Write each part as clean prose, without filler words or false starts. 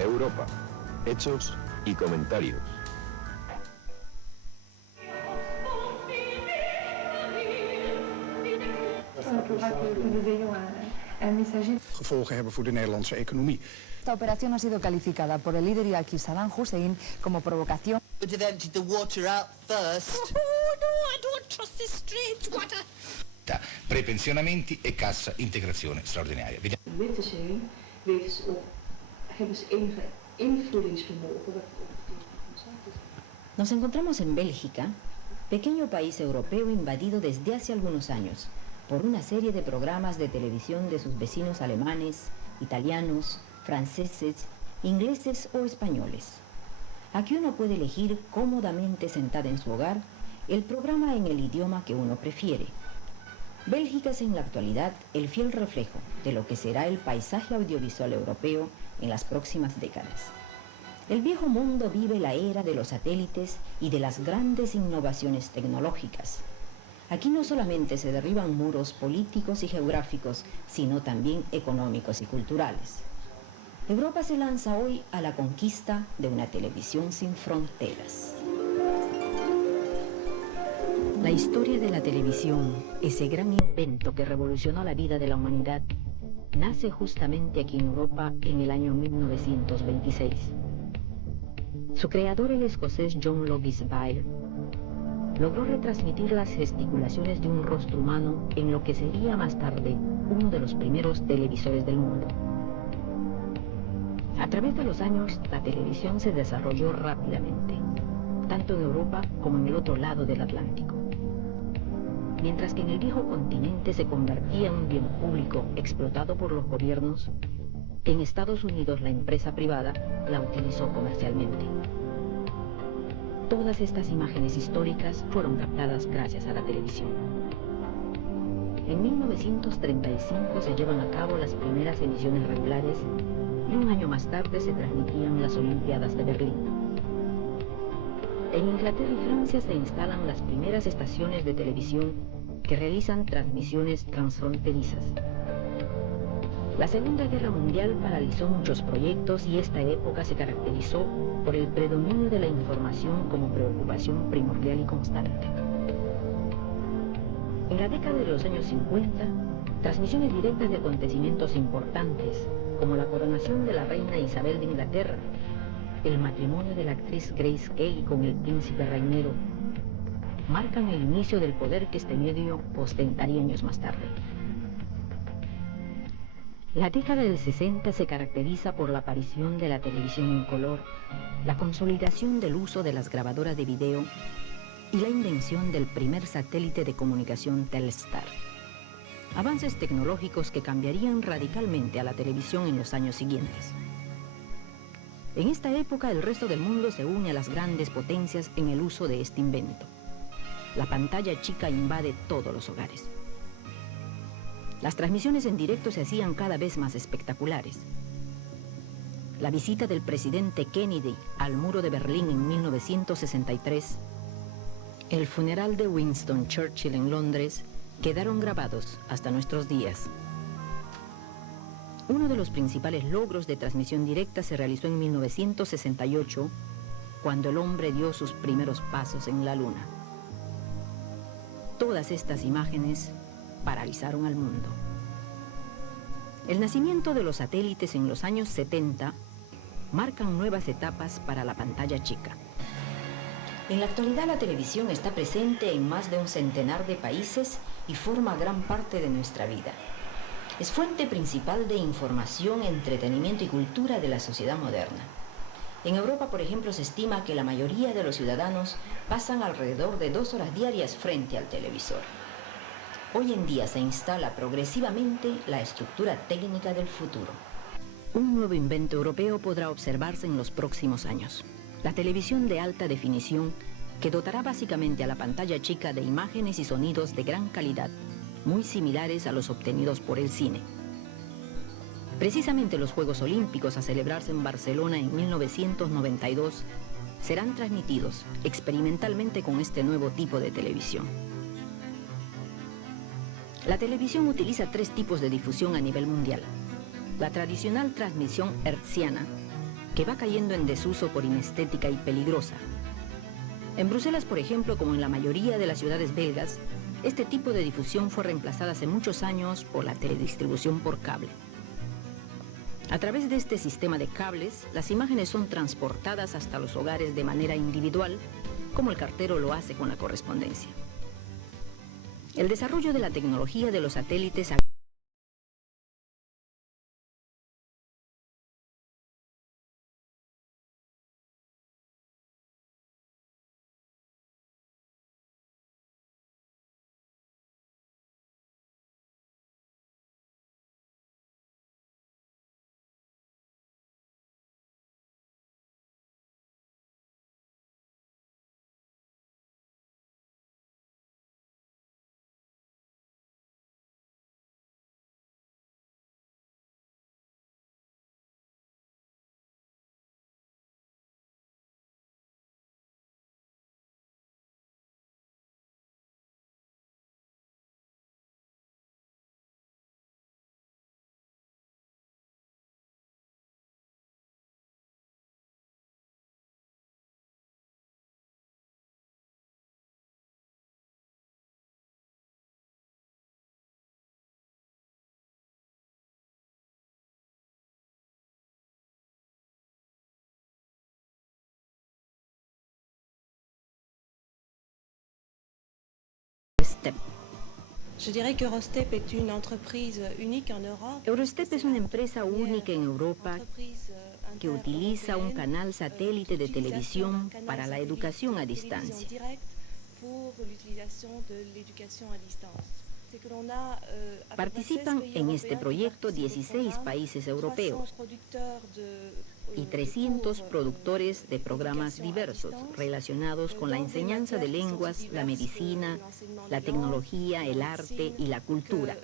Europa, hechos y comentarios. Gevolgen hebben voor de Nederlandse economie. Esta operación ha sido calificada por el líder iraquí Saddam Hussein como provocación. Would have emptied the water out first. Oh no, I don't trust this strange water. Prepensionamenti e cassa integrazione straordinaria. Wit te zijn, weten ze ook, hebben ze enige invullingsvermogen. Nos encontramos en Bélgica, pequeño país europeo invadido desde hace algunos años por una serie de programas de televisión de sus vecinos alemanes, italianos, franceses, ingleses o españoles. Aquí uno puede elegir cómodamente sentada en su hogar el programa en el idioma que uno prefiere. Bélgica es en la actualidad el fiel reflejo de lo que será el paisaje audiovisual europeo en las próximas décadas. El viejo mundo vive la era de los satélites y de las grandes innovaciones tecnológicas. Aquí no solamente se derriban muros políticos y geográficos, sino también económicos y culturales. Europa se lanza hoy a la conquista de una televisión sin fronteras. La historia de la televisión, ese gran invento que revolucionó la vida de la humanidad, nace justamente aquí en Europa en el año 1926. Su creador, el escocés John Logie Baird, logró retransmitir las gesticulaciones de un rostro humano en lo que sería más tarde uno de los primeros televisores del mundo. A través de los años, la televisión se desarrolló rápidamente, tanto en Europa como en el otro lado del Atlántico. Mientras que en el viejo continente se convertía en un bien público explotado por los gobiernos, en Estados Unidos la empresa privada la utilizó comercialmente. Todas estas imágenes históricas fueron captadas gracias a la televisión. En 1935 se llevan a cabo las primeras emisiones regulares y un año más tarde se transmitían las Olimpiadas de Berlín. En Inglaterra y Francia se instalan las primeras estaciones de televisión que realizan transmisiones transfronterizas. La Segunda Guerra Mundial paralizó muchos proyectos y esta época se caracterizó por el predominio de la información como preocupación primordial y constante. En la década de los años 50, transmisiones directas de acontecimientos importantes, como la coronación de la reina Isabel de Inglaterra, el matrimonio de la actriz Grace Kelly con el príncipe reinero, marcan el inicio del poder que este medio ostentaría años más tarde. La década del 60 se caracteriza por la aparición de la televisión en color, la consolidación del uso de las grabadoras de video y la invención del primer satélite de comunicación Telstar. Avances tecnológicos que cambiarían radicalmente a la televisión en los años siguientes. En esta época el resto del mundo se une a las grandes potencias en el uso de este invento. La pantalla chica invade todos los hogares. Las transmisiones en directo se hacían cada vez más espectaculares. La visita del presidente Kennedy al muro de Berlín en 1963, el funeral de Winston Churchill en Londres, quedaron grabados hasta nuestros días. Uno de los principales logros de transmisión directa se realizó en 1968, cuando el hombre dio sus primeros pasos en la Luna. Todas estas imágenes paralizaron al mundo. El nacimiento de los satélites en los años 70 marcan nuevas etapas para la pantalla chica. En la actualidad la televisión está presente en más de un centenar de países y forma gran parte de nuestra vida. Es fuente principal de información, entretenimiento y cultura de la sociedad moderna. En Europa, por ejemplo, se estima que la mayoría de los ciudadanos pasan alrededor de 2 horas diarias frente al televisor. Hoy en día se instala progresivamente la estructura técnica del futuro. Un nuevo invento europeo podrá observarse en los próximos años. La televisión de alta definición que dotará básicamente a la pantalla chica de imágenes y sonidos de gran calidad, muy similares a los obtenidos por el cine. Precisamente los Juegos Olímpicos a celebrarse en Barcelona en 1992 serán transmitidos experimentalmente con este nuevo tipo de televisión. La televisión utiliza 3 tipos de difusión a nivel mundial. La tradicional transmisión hertziana, que va cayendo en desuso por inestética y peligrosa. En Bruselas, por ejemplo, como en la mayoría de las ciudades belgas, este tipo de difusión fue reemplazada hace muchos años por la teledistribución por cable. A través de este sistema de cables, las imágenes son transportadas hasta los hogares de manera individual, como el cartero lo hace con la correspondencia. El desarrollo de la tecnología de los satélites Eurostep. Je dirais qu'Eurostep est une entreprise unique en Europe. Eurostep es una empresa única en Europa que utiliza un canal satélite de televisión para la educación a distancia. Participan en este proyecto 16 países europeos y 300 productores de programas diversos relacionados con la enseñanza de lenguas, la medicina, la tecnología, el arte y la cultura.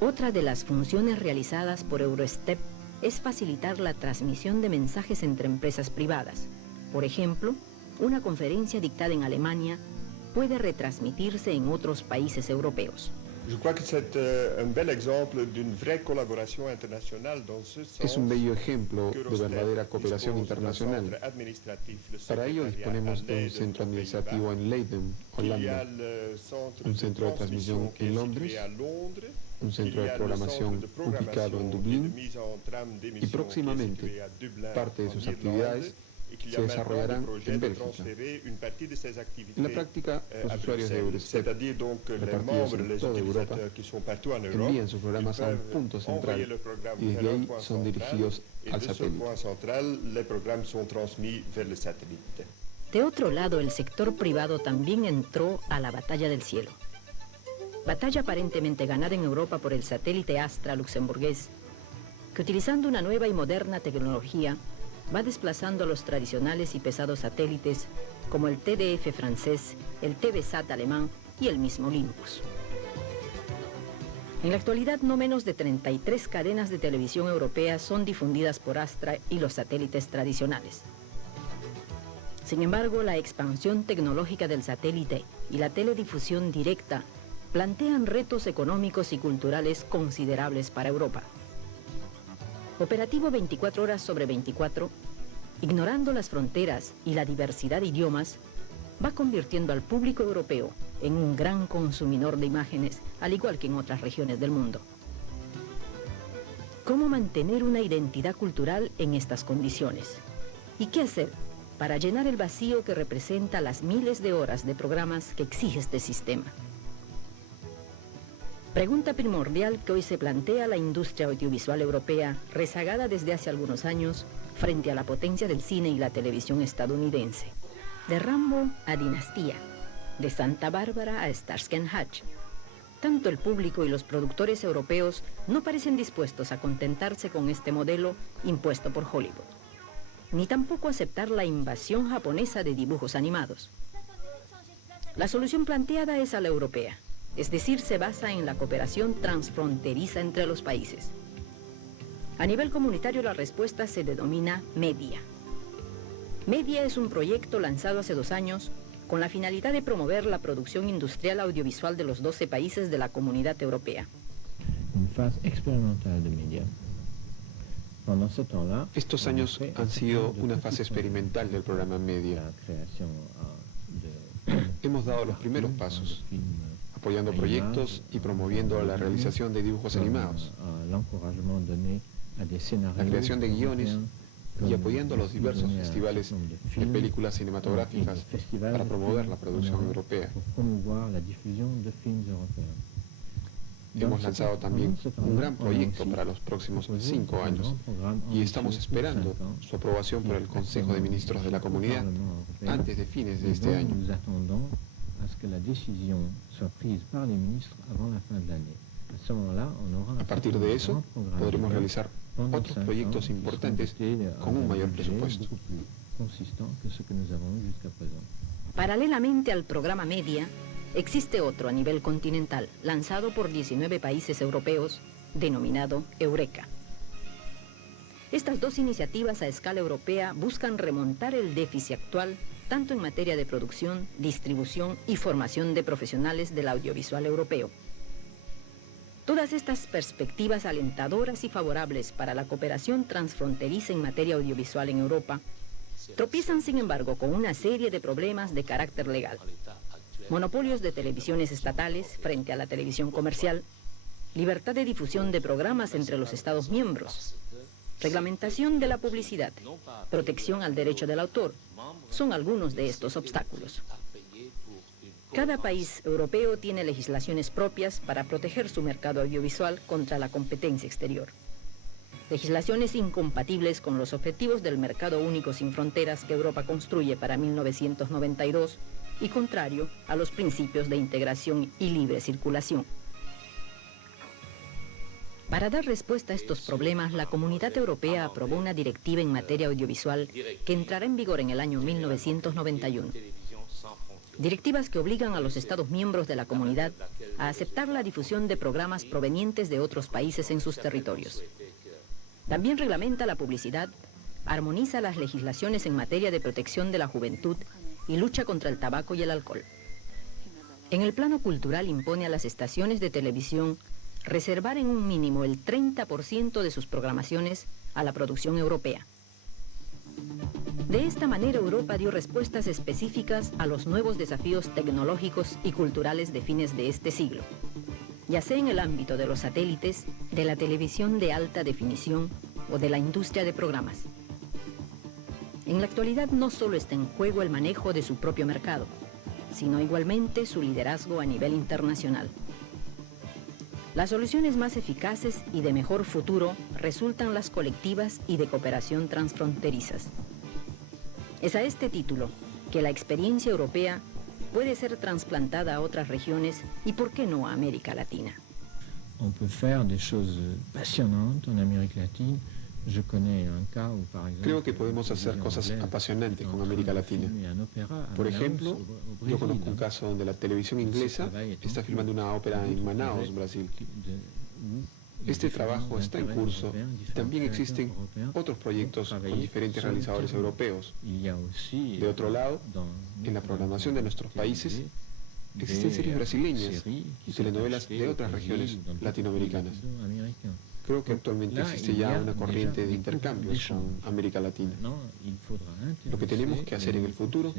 Otra de las funciones realizadas por Eurostep es facilitar la transmisión de mensajes entre empresas privadas. Por ejemplo, una conferencia dictada en Alemania puede retransmitirse en otros países europeos. Es un bello ejemplo de verdadera cooperación internacional. Para ello disponemos de un centro administrativo en Leiden, Holanda, un centro de transmisión en Londres, un centro de programación ubicado en Dublín y próximamente parte de sus actividades se desarrollarán en Bélgica. En la práctica, los usuarios de Eurostep, repartidos en toda Europa, envían sus programas a un punto central y desde ahí son dirigidos al satélite. De otro lado, el sector privado también entró a la batalla del cielo. Batalla aparentemente ganada en Europa por el satélite Astra luxemburgués, que utilizando una nueva y moderna tecnología, va desplazando a los tradicionales y pesados satélites como el TDF francés, el TVSAT alemán y el mismo Olympus. En la actualidad, no menos de 33 cadenas de televisión europeas son difundidas por Astra y los satélites tradicionales. Sin embargo, la expansión tecnológica del satélite y la teledifusión directa plantean retos económicos y culturales considerables para Europa. Operativo 24 horas sobre 24, ignorando las fronteras y la diversidad de idiomas, va convirtiendo al público europeo en un gran consumidor de imágenes, al igual que en otras regiones del mundo. ¿Cómo mantener una identidad cultural en estas condiciones? ¿Y qué hacer para llenar el vacío que representa las miles de horas de programas que exige este sistema? Pregunta primordial que hoy se plantea la industria audiovisual europea, rezagada desde hace algunos años frente a la potencia del cine y la televisión estadounidense. De Rambo a Dinastía, de Santa Bárbara a Starsky and Hutch. Tanto el público y los productores europeos no parecen dispuestos a contentarse con este modelo impuesto por Hollywood. ni tampoco aceptar la invasión japonesa de dibujos animados. La solución planteada es a la europea, es decir, se basa en la cooperación transfronteriza entre los países. A nivel comunitario la respuesta se denomina MEDIA. MEDIA es un proyecto lanzado hace 2 años con la finalidad de promover la producción industrial audiovisual de los 12 países de la Comunidad Europea. Estos años han sido una fase experimental del programa MEDIA. Hemos dado los primeros pasos, apoyando proyectos y promoviendo la realización de dibujos animados, la creación de guiones y apoyando los diversos festivales de películas cinematográficas para promover la producción europea. Hemos lanzado también un gran proyecto para los próximos 5 años y estamos esperando su aprobación por el Consejo de Ministros de la Comunidad antes de fines de este año. A partir de eso, podremos realizar otros proyectos importantes con un mayor presupuesto. Paralelamente al programa MEDIA, existe otro a nivel continental, lanzado por 19 países europeos, denominado Eureka. Estas 2 iniciativas a escala europea buscan remontar el déficit actual, tanto en materia de producción, distribución y formación de profesionales del audiovisual europeo. Todas estas perspectivas alentadoras y favorables para la cooperación transfronteriza en materia audiovisual en Europa tropiezan, sin embargo, con una serie de problemas de carácter legal. Monopolios de televisiones estatales frente a la televisión comercial, libertad de difusión de programas entre los Estados miembros, reglamentación de la publicidad, protección al derecho del autor, son algunos de estos obstáculos. Cada país europeo tiene legislaciones propias para proteger su mercado audiovisual contra la competencia exterior. Legislaciones incompatibles con los objetivos del mercado único sin fronteras que Europa construye para 1992 y contrario a los principios de integración y libre circulación. Para dar respuesta a estos problemas, la Comunidad Europea aprobó una directiva en materia audiovisual que entrará en vigor en el año 1991. Directivas que obligan a los Estados miembros de la comunidad a aceptar la difusión de programas provenientes de otros países en sus territorios. También reglamenta la publicidad, armoniza las legislaciones en materia de protección de la juventud y lucha contra el tabaco y el alcohol. En el plano cultural impone a las estaciones de televisión reservar en un mínimo el 30% de sus programaciones a la producción europea. De esta manera, Europa dio respuestas específicas a los nuevos desafíos tecnológicos y culturales de fines de este siglo, ya sea en el ámbito de los satélites, de la televisión de alta definición o de la industria de programas. En la actualidad no solo está en juego el manejo de su propio mercado, sino igualmente su liderazgo a nivel internacional. Las soluciones más eficaces y de mejor futuro resultan las colectivas y de cooperación transfronterizas. Es a este título que la experiencia europea puede ser trasplantada a otras regiones y, ¿por qué no, a América Latina? On peut faire des choses passionnantes en Amérique latine. Creo que podemos hacer cosas apasionantes con América Latina. Por ejemplo, yo conozco un caso donde la televisión inglesa está filmando una ópera en Manaus, Brasil. Este trabajo está en curso y también existen otros proyectos con diferentes realizadores europeos. De otro lado, en la programación de nuestros países existen series brasileñas y telenovelas de otras regiones latinoamericanas. Creo que actualmente existe ya una corriente de intercambios con América Latina. Lo que tenemos que hacer en el futuro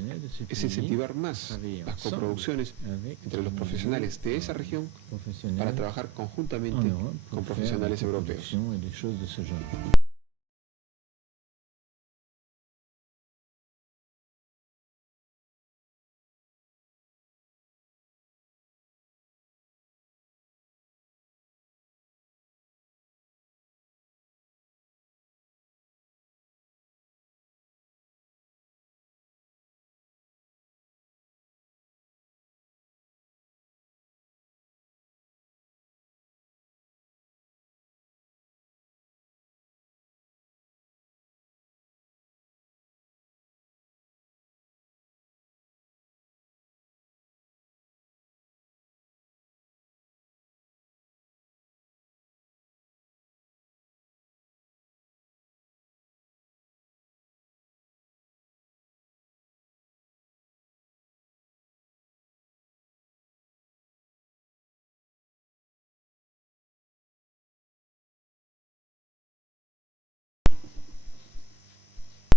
es incentivar más las coproducciones entre los profesionales de esa región para trabajar conjuntamente con profesionales europeos.